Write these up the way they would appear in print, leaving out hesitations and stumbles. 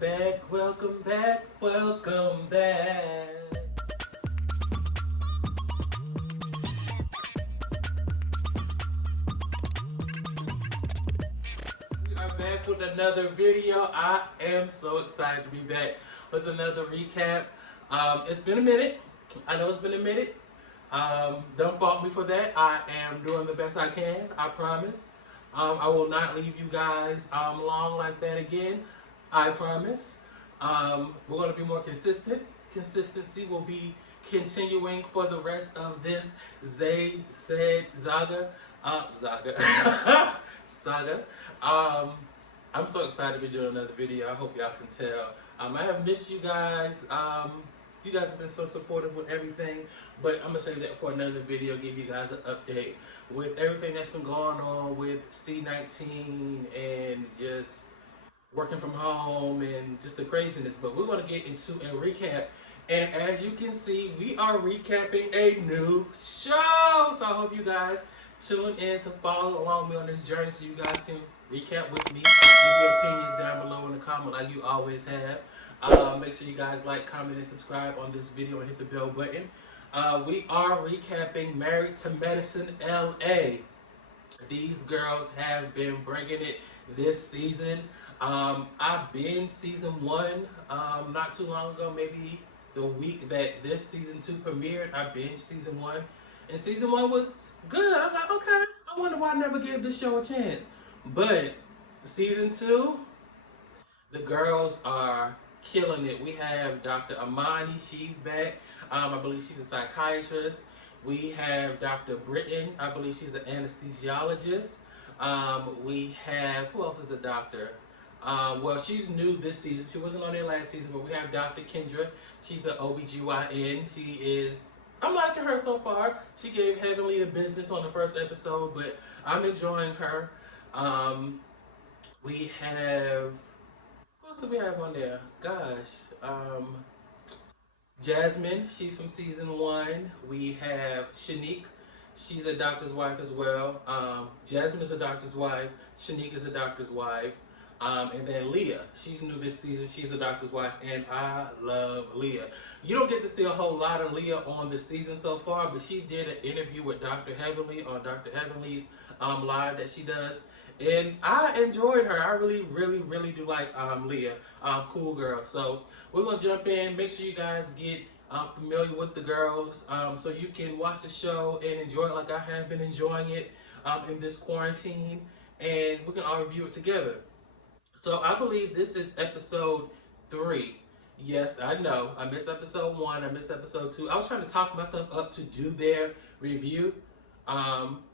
back, welcome back, welcome back. We are back with another video. I am so excited to be back with another recap. It's been a minute. I know it's been a minute. Don't fault me for that. I am doing the best I can, I promise. I will not leave you guys long like that again. I promise. We're going to be more consistent. Consistency will be continuing for the rest of this saga. Saga. I'm so excited to be doing another video. I hope y'all can tell. I have missed you guys. You guys have been so supportive with everything, but I'm gonna save that for another video. Give you guys an update with everything that's been going on with C19 and just working from home and just the craziness. But we're gonna get into a recap, and as you can see, we are recapping a new show. So I hope you guys tune in to follow along with me on this journey, so you guys can recap with me. Give your opinions down below in the comment like you always have. Make sure you guys like, comment, and subscribe on this video and hit the bell button. We are recapping Married to Medicine LA. These girls have been bringing it this season. I've been season 1 not too long ago, maybe the week that this season 2 premiered. I binged season 1, and season 1 was good. I'm like, okay, I wonder why I never gave this show a chance. But season 2, the girls are killing it. We have Dr. Imani, she's back. I believe she's a psychiatrist. We have Dr. Britton, I believe she's an anesthesiologist. We have, who else is a doctor? Well, she's new this season. She wasn't on there last season, but we have Dr. Kendra. She's an OBGYN. She is, I'm liking her so far. She gave Heavenly the business on the first episode, but I'm enjoying her. We have, what else do we have on there? Gosh. Jazmin, she's from season 1. We have Shanique. She's a doctor's wife as well. Jazmin is a doctor's wife. Shanique is a doctor's wife. And then Leah, she's new this season. She's a doctor's wife, and I love Leah. You don't get to see a whole lot of Leah on the season so far, but she did an interview with Dr. Heavenly on Dr. Heavenly's live that she does. And I enjoyed her. I really do like Leah. Cool girl. So we're going to jump in. Make sure you guys get familiar with the girls so you can watch the show and enjoy it like I have been enjoying it in this quarantine. And we can all review it together. So I believe this is episode 3. Yes, I know. I missed episode 1. I missed episode 2. I was trying to talk myself up to do their review.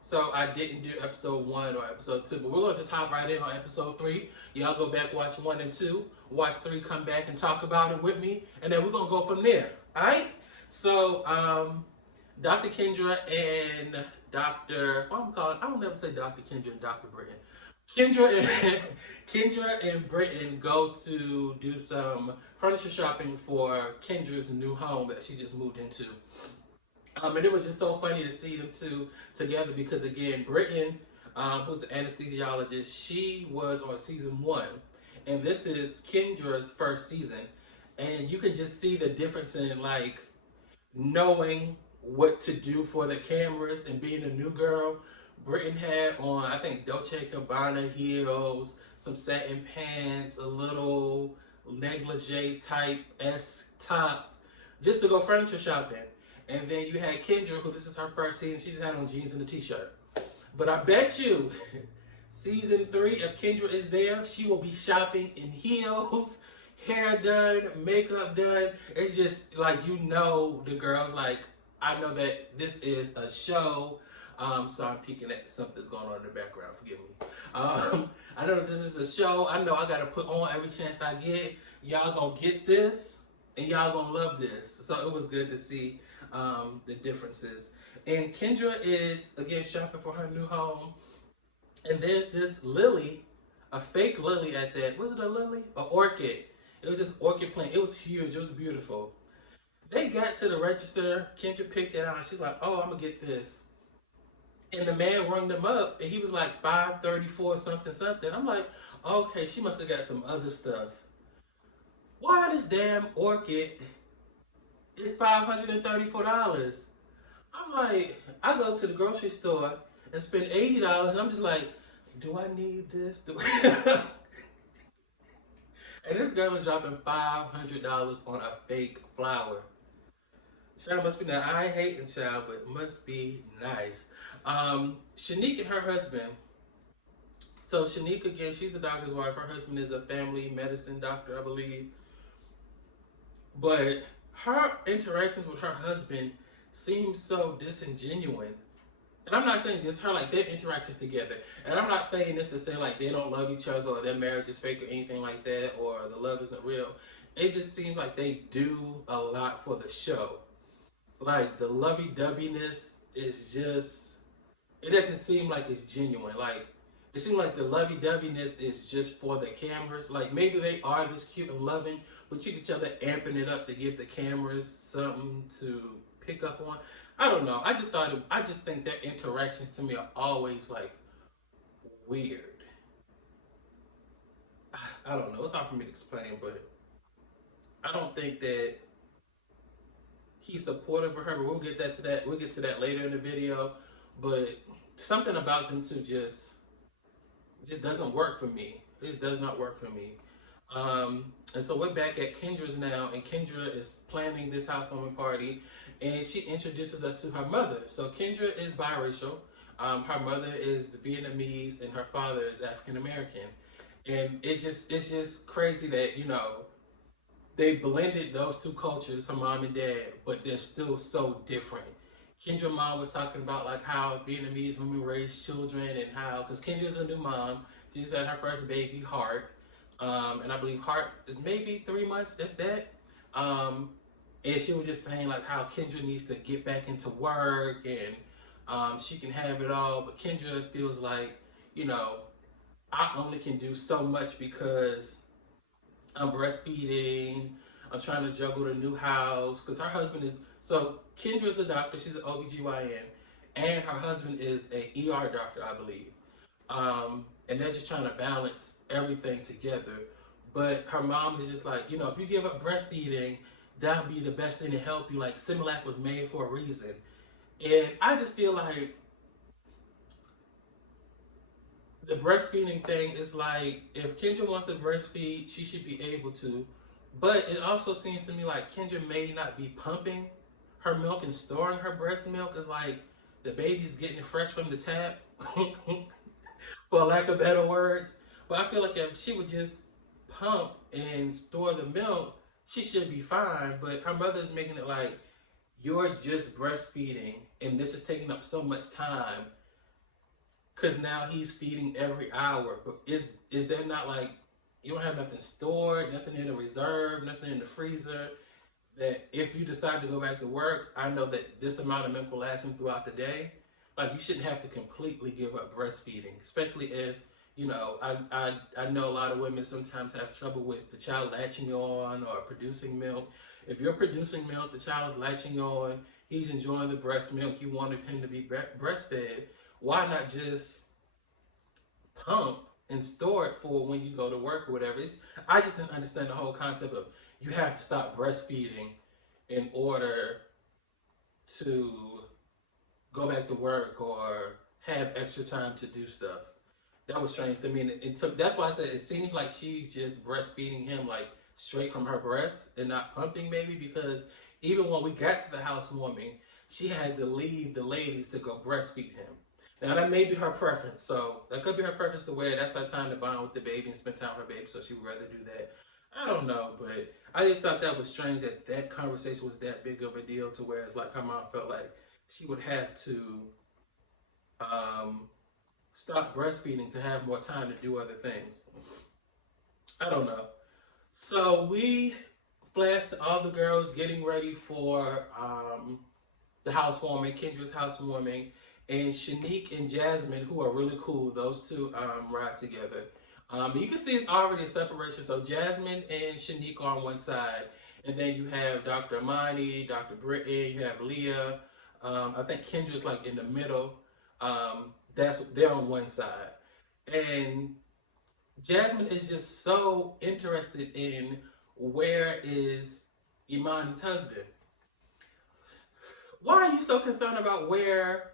So I didn't do episode 1 or episode 2, but we're gonna just hop right in on episode 3. Y'all go back, watch 1 and 2, watch 3, come back and talk about it with me, and then we're gonna go from there. Alright? So Dr. Kendra and Dr. I don't never say Dr. Kendra and Dr. Britton. Kendra and Britton go to do some furniture shopping for Kendra's new home that she just moved into. And it was just so funny to see them two together because, again, Britton, who's an anesthesiologist, she was on season 1. And this is Kendra's first season. And you can just see the difference in, like, knowing what to do for the cameras and being a new girl. Britton had on, I think, Dolce & Gabbana heels, some satin pants, a little negligee type S top, just to go furniture shopping. And then you had Kendra, who this is her first season. She just had on jeans and a t-shirt. But I bet you, season 3, if Kendra is there, she will be shopping in heels, hair done, makeup done. It's just like, you know, the girls, like, I know that this is a show. So I'm peeking at something's going on in the background. Forgive me. I know that this is a show. I know I got to put on every chance I get. Y'all gonna get this, and y'all gonna love this. So it was good to see the differences. And Kendra is, again, shopping for her new home. And there's this lily, a fake lily at that. Was it a lily? An orchid. It was just orchid plant. It was huge. It was beautiful. They got to the register. Kendra picked it out. She's like, oh, I'm going to get this. And the man rung them up, and he was like $534 something. I'm like, okay, she must have got some other stuff. why this damn orchid is $534? I'm like, I go to the grocery store and spend $80, and I'm just like, do I need this? And this girl is dropping $500 on a fake flower. Child must be nice. I ain't hating child, but it must be nice. Shanique and her husband. So Shanique again, she's a doctor's wife. Her husband is a family medicine doctor, I believe. But her interactions with her husband seem so disingenuous. And I'm not saying just her, like their interactions together. And I'm not saying this to say like they don't love each other or their marriage is fake or anything like that or the love isn't real. It just seems like they do a lot for the show. Like the lovey-doveyness is just, it doesn't seem like it's genuine. Like it seems like the lovey-doveyness is just for the cameras. Like maybe they are this cute and loving, but you can tell they're amping it up to give the cameras something to pick up on. I don't know. I just think their interactions to me are always like weird. I don't know. It's hard for me to explain, but I don't think that he's supportive of her. But we'll get that to that. We'll get to that later in the video. But something about them two just doesn't work for me. It just does not work for me. And so we're back at Kendra's now, and Kendra is planning this housewarming party, and she introduces us to her mother. So Kendra is biracial. Her mother is Vietnamese, and her father is African American. And it's just crazy that they blended those two cultures, her mom and dad, but they're still so different. Kendra's mom was talking about like how Vietnamese women raise children and how, because Kendra's a new mom, she just had her first baby, Heart, and I believe Heart is maybe 3 months, if that. And she was just saying like how Kendra needs to get back into work and she can have it all, but Kendra feels like, I only can do so much because I'm breastfeeding, I'm trying to juggle the new house, because her husband is, so Kendra's a doctor, she's an OBGYN, and her husband is a ER doctor, I believe. And they're just trying to balance everything together. But her mom is just like, if you give up breastfeeding, that'll be the best thing to help you. Like, Similac was made for a reason. And I just feel like the breastfeeding thing is like, if Kendra wants to breastfeed, she should be able to. But it also seems to me like Kendra may not be pumping her milk and storing her breast milk. It's like the baby's getting it fresh from the tap, for lack of better words. But I feel like if she would just pump and store the milk, she should be fine. But her mother's making it like, you're just breastfeeding and this is taking up so much time because now he's feeding every hour. But is there not like, you don't have nothing stored, nothing in the reserve, nothing in the freezer, that if you decide to go back to work, I know that this amount of milk will last him throughout the day? Like, you shouldn't have to completely give up breastfeeding, especially if, I know a lot of women sometimes have trouble with the child latching on or producing milk. If you're producing milk, the child is latching on, he's enjoying the breast milk, you wanted him to be breastfed, why not just pump and store it for when you go to work or whatever? I just didn't understand the whole concept of you have to stop breastfeeding in order to go back to work or have extra time to do stuff. That was strange to me. And that's why I said it seems like she's just breastfeeding him like straight from her breast and not pumping, maybe, because even when we got to the housewarming, she had to leave the ladies to go breastfeed him. Now, that may be her preference. So that could be her preference to where that's her time to bond with the baby and spend time with her baby. So she would rather do that. I don't know, but I just thought that was strange that that conversation was that big of a deal to where it's like her mom felt like she would have to stop breastfeeding to have more time to do other things. I don't know. So we flash to all the girls getting ready for the housewarming, Kendra's housewarming, and Shanique and Jazmin, who are really cool. Those two ride together. You can see it's already a separation. So Jazmin and Shanique are on one side, and then you have Dr. Imani, Dr. Britton, you have Leah. I think Kendra's like in the middle. They're on one side, and Jazmin is just so interested in where is Imani's husband? Why are you so concerned about where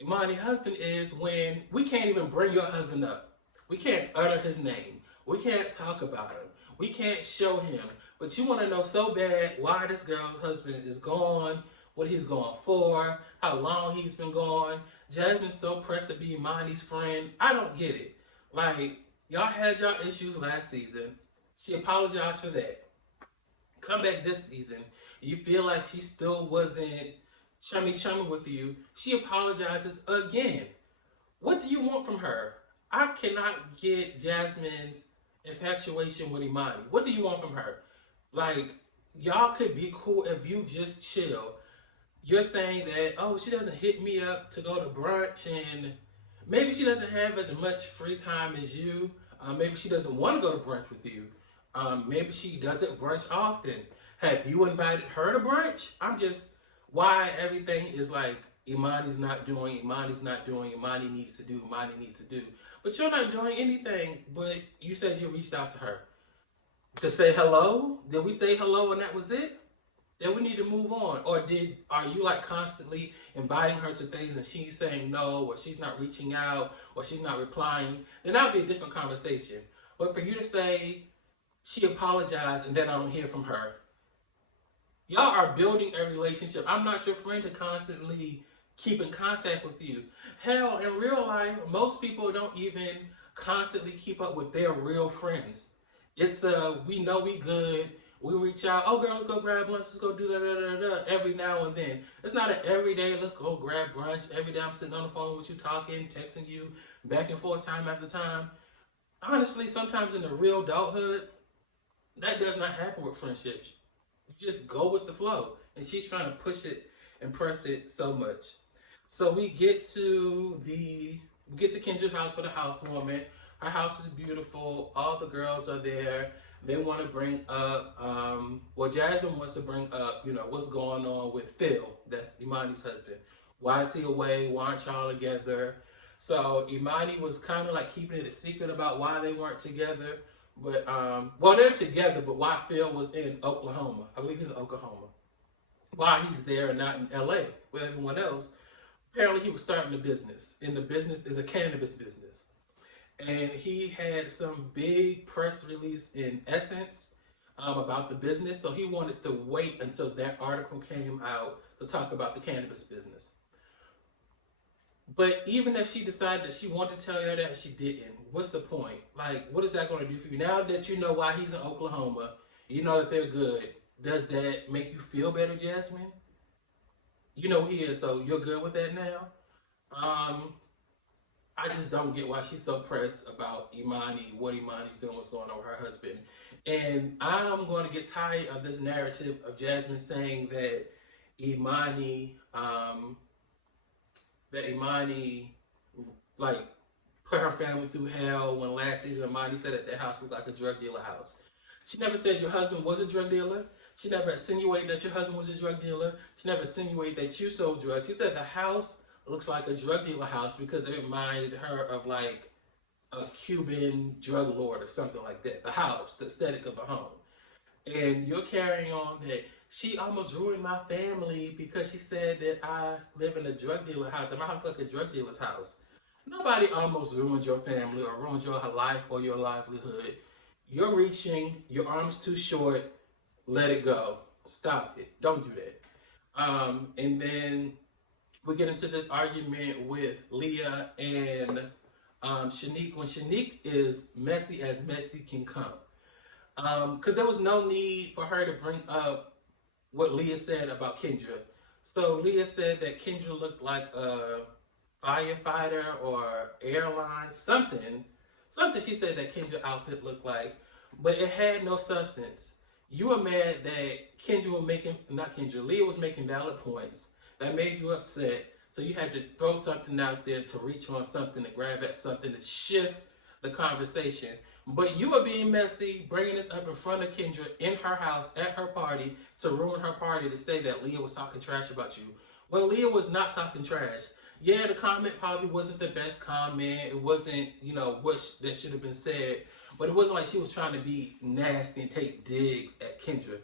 Imani's husband is when we can't even bring your husband up? We can't utter his name. We can't talk about him. We can't show him. But you want to know so bad why this girl's husband is gone, what he's gone for, how long he's been gone. Jazmin's so pressed to be Imani's friend. I don't get it. Like, y'all had y'all issues last season. She apologized for that. Come back this season. You feel like she still wasn't chummy with you. She apologizes again. What do you want from her? I cannot get Jazmin's infatuation with Imani. What do you want from her? Like, y'all could be cool if you just chill. You're saying that, oh, she doesn't hit me up to go to brunch, and maybe she doesn't have as much free time as you. Maybe she doesn't want to go to brunch with you. Maybe she doesn't brunch often. Have you invited her to brunch? Why everything is like, Imani's not doing, Imani needs to do, Imani needs to do. But you're not doing anything, but you said you reached out to her. To say hello? Did we say hello and that was it? Then we need to move on. Or are you like constantly inviting her to things and she's saying no, or she's not reaching out, or she's not replying? Then that would be a different conversation. But for you to say she apologized and then I don't hear from her, y'all are building a relationship. I'm not your friend to constantly keep in contact with you. Hell, in real life, most people don't even constantly keep up with their real friends. It's we know we good. We reach out, oh girl, let's go grab lunch, let's go do da every now and then. It's not an everyday, let's go grab brunch. Every day I'm sitting on the phone with you talking, texting you, back and forth time after time. Honestly, sometimes in the real adulthood, that does not happen with friendships. You just go with the flow. And she's trying to push it and press it so much. So we get to Kendra's house for the housewarming. Her house is beautiful. All the girls are there. They want to bring up, Jazmin wants to bring up, what's going on with Phil. That's Imani's husband. Why is he away? Why aren't y'all together? So Imani was kind of like keeping it a secret about why they weren't together. But, they're together, but why Phil was in Oklahoma. I believe he's in Oklahoma. Why he's there and not in LA with everyone else. Apparently he was starting a business. And the business is a cannabis business. And he had some big press release in Essence about the business. So he wanted to wait until that article came out to talk about the cannabis business. But even if she decided that she wanted to tell you that, she didn't. What's the point? Like, what is that going to do for you? Now that you know why he's in Oklahoma, you know that they're good, does that make you feel better, Jazmin? You know who he is, so you're good with that now? I just don't get why she's so pressed about Imani, what Imani's doing, what's going on with her husband. And I'm going to get tired of this narrative of Jazmin saying that Imani, like, put her family through hell when last season Imani said that their house looked like a drug dealer house. She never said your husband was a drug dealer. She never insinuated that your husband was a drug dealer. She never insinuated that you sold drugs. She said the house looks like a drug dealer house because it reminded her of like a Cuban drug lord or something like that. The house, the aesthetic of the home. And you're carrying on that she almost ruined my family because she said that I live in a drug dealer house and my house is like a drug dealer's house. Nobody almost ruined your family or ruined your life or your livelihood. You're reaching, your arm's too short, let it go. Stop it. Don't do that. And then we get into this argument with Leah and Shanique when Shanique is messy as messy can come. Because there was no need for her to bring up what Leah said about Kendra. So Leah said that Kendra looked like a firefighter or airline, something she said that Kendra outfit looked like, but it had no substance. You were mad that Leah was making valid points that made you upset, so you had to throw something out there to reach on something, to grab at something, to shift the conversation. But you were being messy, bringing this up in front of Kendra in her house, at her party, to ruin her party, to say that Leah was talking trash about you. When Leah was not talking trash. Yeah, the comment probably wasn't the best comment. It wasn't, what that should have been said. But it wasn't like she was trying to be nasty and take digs at Kendra.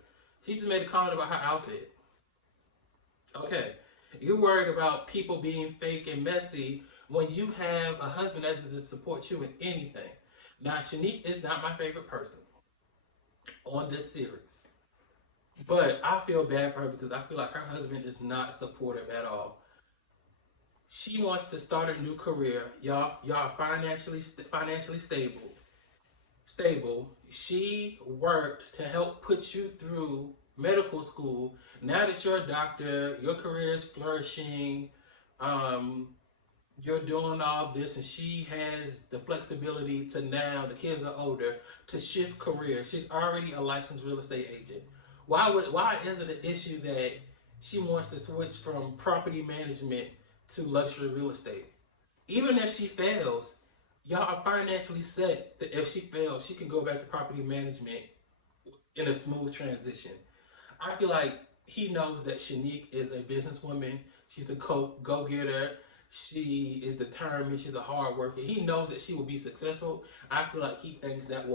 She just made a comment about her outfit. Okay, you're worried about people being fake and messy when you have a husband that doesn't support you in anything. Now, Shanique is not my favorite person on this series. But I feel bad for her because I feel like her husband is not supportive at all. She wants to start a new career. Y'all are financially stable. She worked to help put you through medical school. Now that you're a doctor, your career is flourishing. You're doing all this, and she has the flexibility to, now the kids are older, to shift careers. She's already a licensed real estate agent. Why is it an issue that she wants to switch from property management to luxury real estate? Even if she fails, y'all are financially set that if she fails, she can go back to property management in a smooth transition. I feel like he knows that Shanique is a businesswoman. She's a go-getter. She is determined. She's a hard worker. He knows that she will be successful. I feel like he thinks that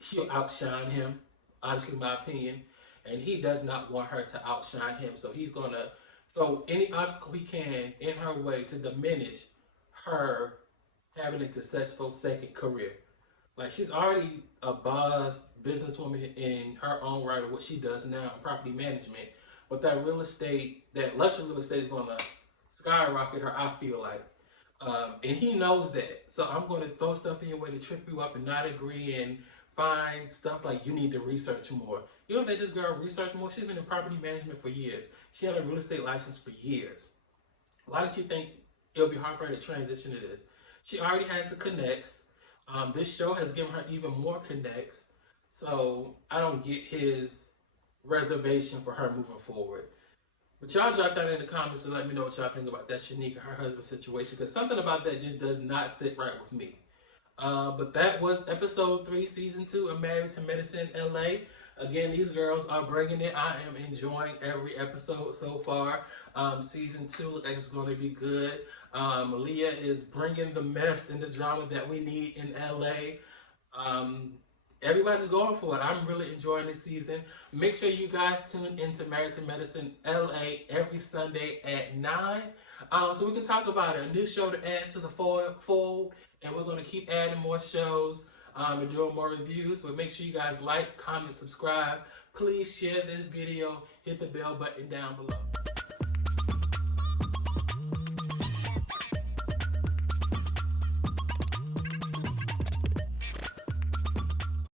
she'll outshine him, obviously in my opinion. And he does not want her to outshine him. So he's going to throw any obstacle he can in her way to diminish her having a successful second career. Like, she's already a boss businesswoman in her own right of what she does now in property management. But that real estate, that luxury real estate is going to skyrocket her, I feel like. And he knows that. So I'm going to throw stuff in your way to trip you up and not agree and find stuff like you need to research more. You don't think this girl research more? She's been in property management for years. She had a real estate license for years. Why did you think it'll be hard for her to transition to this? She already has the connects. This show has given her even more connects. So I don't get his reservation for her moving forward. But y'all drop that in the comments and let me know what y'all think about that Shanique and her husband situation, because something about that just does not sit right with me. But that was episode 3, season 2 of Married to Medicine LA. Again, these girls are bringing it. I am enjoying every episode so far. Season 2 looks like it's going to be good. Leah is bringing the mess and the drama that we need in LA. Everybody's going for it. I'm really enjoying this season. Make sure you guys tune into Married to Medicine LA every Sunday at 9. So we can talk about it. A new show to add to the fold. And we're going to keep adding more shows and doing more reviews. But make sure you guys like, comment, subscribe. Please share this video. Hit the bell button down below.